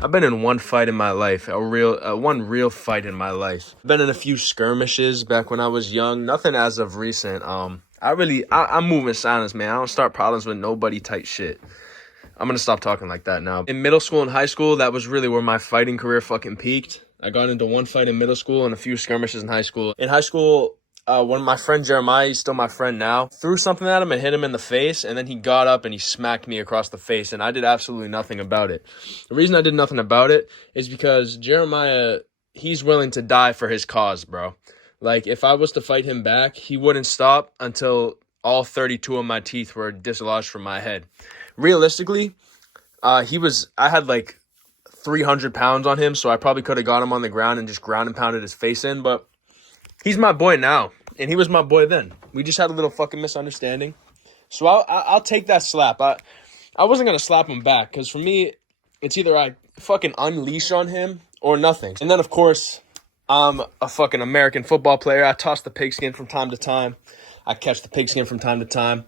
I've been in one fight in my life, one real fight in my life. Been in a few skirmishes back when I was young. Nothing as of recent. I'm moving silence, man. I don't start problems with nobody type shit. I'm gonna stop talking like that now. In middle school and high school, that was really where my fighting career fucking peaked. I got into one fight in middle school and a few skirmishes in high school. In high school, when my friend Jeremiah, he's still my friend now, threw something at him and hit him in the face, and then he got up and he smacked me across the face, and I did absolutely nothing about it. The reason I did nothing about it is because Jeremiah, he's willing to die for his cause, bro. Like, if I was to fight him back, he wouldn't stop until all 32 of my teeth were dislodged from my head. Realistically, I had like 300 pounds on him, so I probably could have got him on the ground and just ground and pounded his face in, but he's my boy now, and he was my boy then. We just had a little fucking misunderstanding. So I'll take that slap. I wasn't going to slap him back, because for me, it's either I fucking unleash on him or nothing. And then, of course, I'm a fucking American football player. I toss the pigskin from time to time. I catch the pigskin from time to time.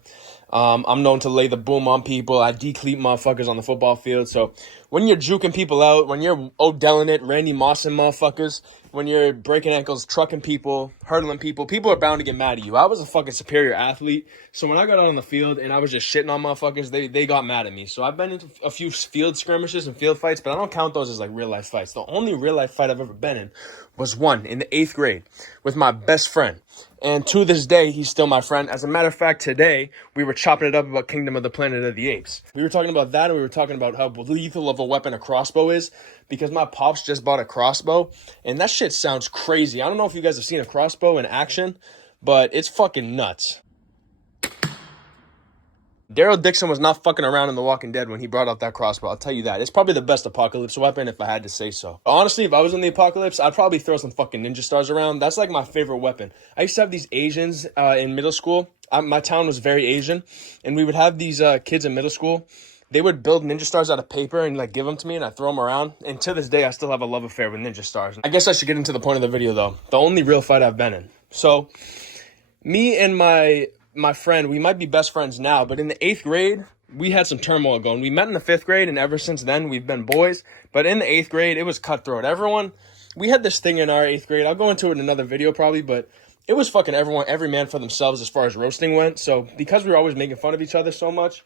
I'm known to lay the boom on people. I decleat motherfuckers on the football field. So when you're juking people out, when you're Odell'ing it, Randy Mossing motherfuckers, when you're breaking ankles, trucking people, hurdling people, people are bound to get mad at you. I was a fucking superior athlete. So when I got out on the field and I was just shitting on motherfuckers, they got mad at me. So I've been into a few field skirmishes and field fights, but I don't count those as like real life fights. The only real life fight I've ever been in was one in the 8th grade with my best friend. And to this day, he's still my friend. As a matter of fact, today, we were chopping it up about Kingdom of the Planet of the Apes. We were talking about that, and we were talking about how lethal of a weapon a crossbow is, because my pops just bought a crossbow, and that shit sounds crazy. I don't know if you guys have seen a crossbow in action, but it's fucking nuts. Daryl Dixon was not fucking around in The Walking Dead when he brought out that crossbow. I'll tell you that. It's probably the best apocalypse weapon if I had to say so. Honestly, if I was in the apocalypse, I'd probably throw some fucking ninja stars around. That's like my favorite weapon. I used to have these Asians in middle school. My town was very Asian, and we would have these kids in middle school. They would build ninja stars out of paper and like give them to me, and I throw them around. And to this day, I still have a love affair with ninja stars. I guess I should get into the point of the video though. The only real fight I've been in. So, me and my friend, we might be best friends now, but in the 8th grade, we had some turmoil going. We met in the 5th grade, and ever since then, we've been boys. But in the 8th grade, it was cutthroat. We had this thing in our 8th grade. I'll go into it in another video probably, but it was fucking every man for themselves as far as roasting went. So because we were always making fun of each other so much,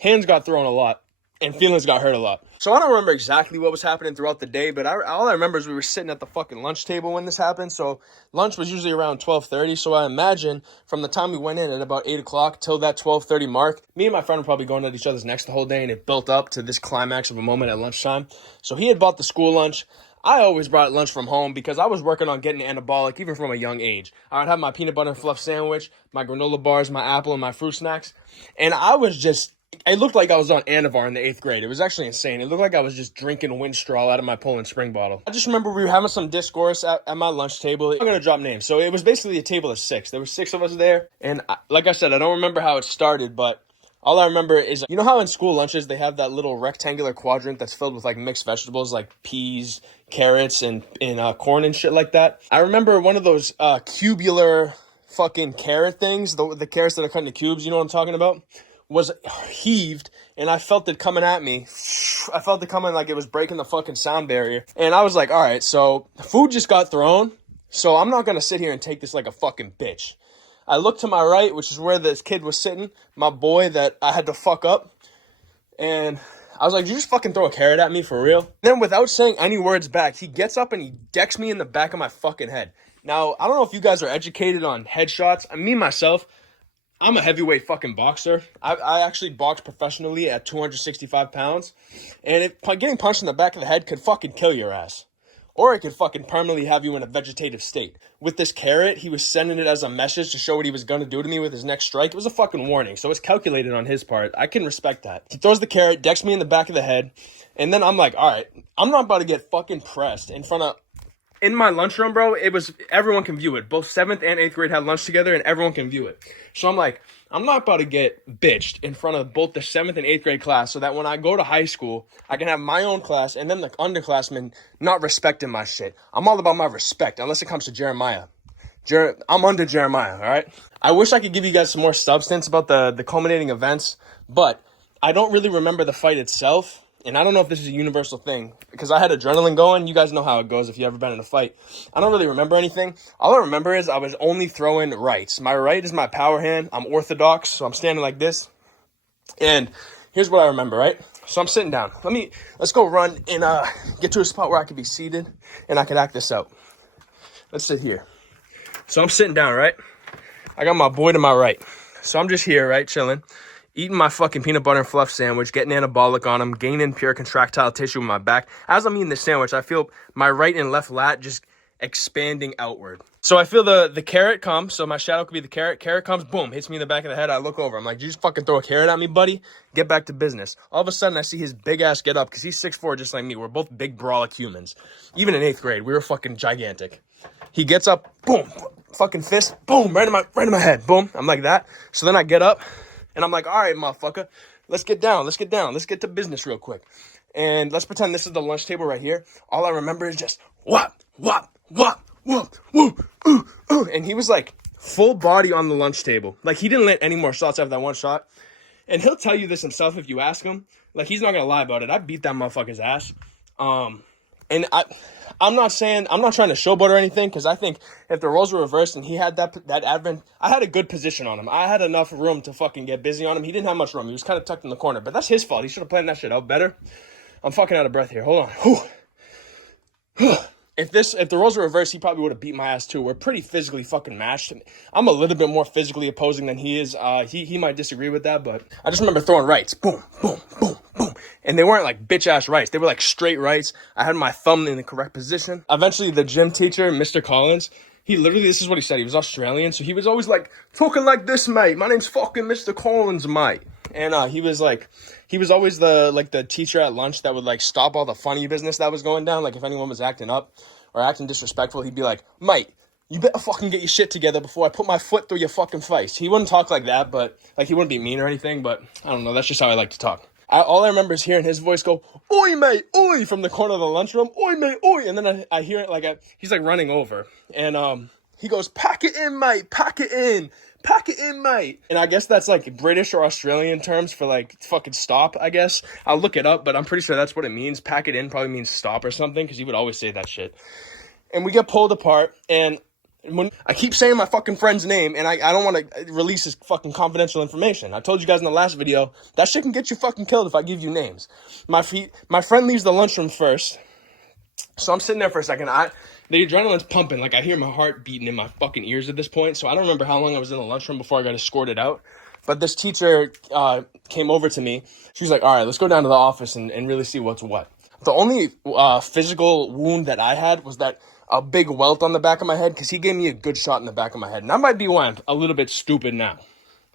hands got thrown a lot, and feelings got hurt a lot. So I don't remember exactly what was happening throughout the day, but all I remember is we were sitting at the fucking lunch table when this happened. So lunch was usually around 12:30. So I imagine from the time we went in at about 8 o'clock till that 12:30 mark, me and my friend were probably going at each other's necks the whole day, and it built up to this climax of a moment at lunchtime. So he had bought the school lunch. I always brought lunch from home because I was working on getting anabolic even from a young age. I would have my peanut butter and fluff sandwich, my granola bars, my apple, and my fruit snacks. And I was just... it looked like I was on Anavar in the 8th grade. It was actually insane. It looked like I was just drinking Winstraw out of my Poland Spring bottle. I just remember we were having some discourse at my lunch table. I'm going to drop names. So it was basically a table of 6. There were 6 of us there. And like I said, I don't remember how it started, but all I remember is, you know how in school lunches they have that little rectangular quadrant that's filled with like mixed vegetables like peas, carrots, and corn and shit like that? I remember one of those cubular fucking carrot things, the carrots that are cut into cubes, you know what I'm talking about? Was heaved, and I felt it coming at me. I felt it coming like it was breaking the fucking sound barrier. And I was like, all right, so food just got thrown, so I'm not going to sit here and take this like a fucking bitch. I looked to my right, which is where this kid was sitting, my boy that I had to fuck up, and I was like, you just fucking throw a carrot at me for real? Then without saying any words back, he gets up and he decks me in the back of my fucking head. Now, I don't know if you guys are educated on headshots. Me, myself, I'm a heavyweight fucking boxer. I actually boxed professionally at 265 pounds. And getting punched in the back of the head could fucking kill your ass. Or it could fucking permanently have you in a vegetative state. With this carrot, he was sending it as a message to show what he was going to do to me with his next strike. It was a fucking warning, so it's calculated on his part. I can respect that. He throws the carrot, decks me in the back of the head, and then I'm like, all right, I'm not about to get fucking pressed in my lunchroom, bro. Everyone can view it. Both 7th and 8th grade had lunch together, and everyone can view it. So I'm like, I'm not about to get bitched in front of both the 7th and 8th grade class so that when I go to high school, I can have my own class and then the underclassmen not respecting my shit. I'm all about my respect, unless it comes to Jeremiah. I'm under Jeremiah, all right? I wish I could give you guys some more substance about the culminating events, but I don't really remember the fight itself. and I don't know if this is a universal thing, because I had adrenaline going. You guys know how it goes if you've ever been in a fight. I don't really remember anything. All I remember is I was only throwing rights. My right is my power hand. I'm orthodox, so I'm standing like this. And here's what I remember, right? So I'm sitting down. Let's go run and get to a spot where I could be seated and I could act this out. Let's sit here. So I'm sitting down, right? I got my boy to my right. So I'm just here, right, chilling, eating my fucking peanut butter and fluff sandwich, getting anabolic on him, gaining pure contractile tissue in my back. As I'm eating the sandwich, I feel my right and left lat just expanding outward. So I feel the carrot come, so my shadow could be the carrot. Carrot comes, boom, hits me in the back of the head. I look over. I'm like, did you just fucking throw a carrot at me, buddy? Get back to business. All of a sudden, I see his big ass get up, because he's 6'4", just like me. We're both big, brolic humans. Even in 8th grade, we were fucking gigantic. He gets up, boom, fucking fist, boom, right in my head, boom. I'm like that. So then I get up, and I'm like, all right, motherfucker, let's get down. Let's get to business real quick. And let's pretend this is the lunch table right here. All I remember is just whop, whop, whop, whop, whoo, and he was like full body on the lunch table. Like, he didn't let any more shots after that one shot. And he'll tell you this himself if you ask him. Like, he's not gonna lie about it. I beat that motherfucker's ass. And I'm not trying to showboat or anything, because I think if the roles were reversed and he had that advent, I had a good position on him. I had enough room to fucking get busy on him. He didn't have much room. He was kind of tucked in the corner, but that's his fault. He should have planned that shit out better. I'm fucking out of breath here. Hold on. If the roles were reversed, he probably would have beat my ass too. We're pretty physically fucking matched. I'm a little bit more physically opposing than he is. He might disagree with that, but I just remember throwing rights. Boom, boom, boom, boom. And they weren't like bitch ass rights. They were like straight rights. I had my thumb in the correct position. Eventually, the gym teacher, Mr. Collins, this is what he said. He was Australian, so he was always like, talking like this, mate. My name's fucking Mr. Collins, mate. And he was always the teacher at lunch that would like stop all the funny business that was going down. Like, if anyone was acting up or acting disrespectful, he'd be like, mate, you better fucking get your shit together before I put my foot through your fucking face. He wouldn't talk like that, but like, he wouldn't be mean or anything, but I don't know. That's just how I like to talk. All I remember is hearing his voice go, oi, mate, oi, from the corner of the lunchroom. Oi, mate, oi. And then I hear it like, he's like running over. And he goes, pack it in, mate, pack it in. Pack it in, mate. And I guess that's like British or Australian terms for like fucking stop, I guess. I'll look it up, but I'm pretty sure that's what it means. Pack it in probably means stop or something, because he would always say that shit. And we get pulled apart, and when I keep saying my fucking friend's name, and I don't want to release his fucking confidential information. I told you guys in the last video, that shit can get you fucking killed if I give you names. My friend leaves the lunchroom first, so I'm sitting there for a second. The adrenaline's pumping. Like, I hear my heart beating in my fucking ears at this point. So I don't remember how long I was in the lunchroom before I got escorted out. But this teacher came over to me. She was like, all right, let's go down to the office and really see what's what. The only physical wound that I had was that a big welt on the back of my head, because he gave me a good shot in the back of my head. And that might be why I'm a little bit stupid now.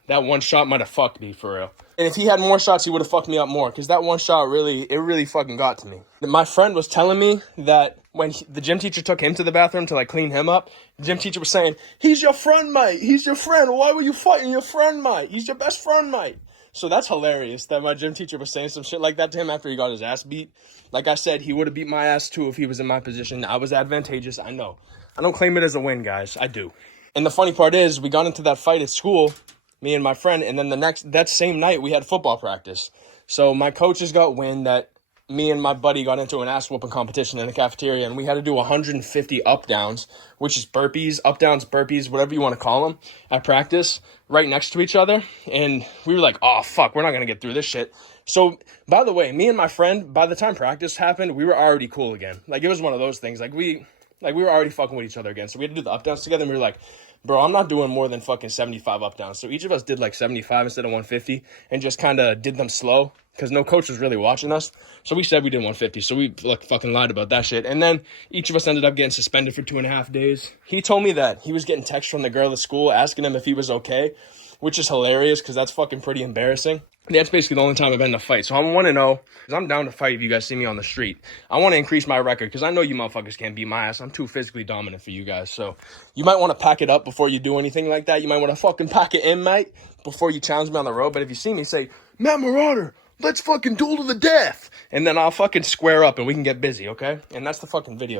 That one shot might have fucked me, for real. And if he had more shots, he would have fucked me up more, because that one shot really fucking got to me. My friend was telling me that when the gym teacher took him to the bathroom to like clean him up, the gym teacher was saying, he's your friend, mate. He's your friend. Why were you fighting your friend, mate? He's your best friend, mate. So that's hilarious that my gym teacher was saying some shit like that to him after he got his ass beat. Like I said, he would have beat my ass too if he was in my position. I was advantageous. I know. I don't claim it as a win, guys. I do. And the funny part is, we got into that fight at school, me and my friend, and then that same night we had football practice. So my coaches got wind that me and my buddy got into an ass whooping competition in the cafeteria, and we had to do 150 up downs, which is burpees, up downs, burpees, whatever you want to call them, at practice, right next to each other. And we were like, oh fuck, we're not gonna get through this shit. So, by the way, me and my friend, by the time practice happened, we were already cool again. Like, it was one of those things. Like, we were already fucking with each other again. So we had to do the up downs together, and we were like, bro, I'm not doing more than fucking 75 up downs. So each of us did like 75 instead of 150, and just kind of did them slow, because no coach was really watching us. So we said we did 150. So we like fucking lied about that shit. And then each of us ended up getting suspended for 2.5 days. He told me that he was getting texts from the girl at school asking him if he was okay, which is hilarious, because that's fucking pretty embarrassing. That's basically the only time I've been in a fight. So I want to know, because I'm down to fight if you guys see me on the street. I want to increase my record, because I know you motherfuckers can't beat my ass. I'm too physically dominant for you guys. So you might want to pack it up before you do anything like that. You might want to fucking pack it in, mate, before you challenge me on the road. But if you see me, say, Matt Marauder, let's fucking duel to the death. And then I'll fucking square up and we can get busy, okay? And that's the fucking video.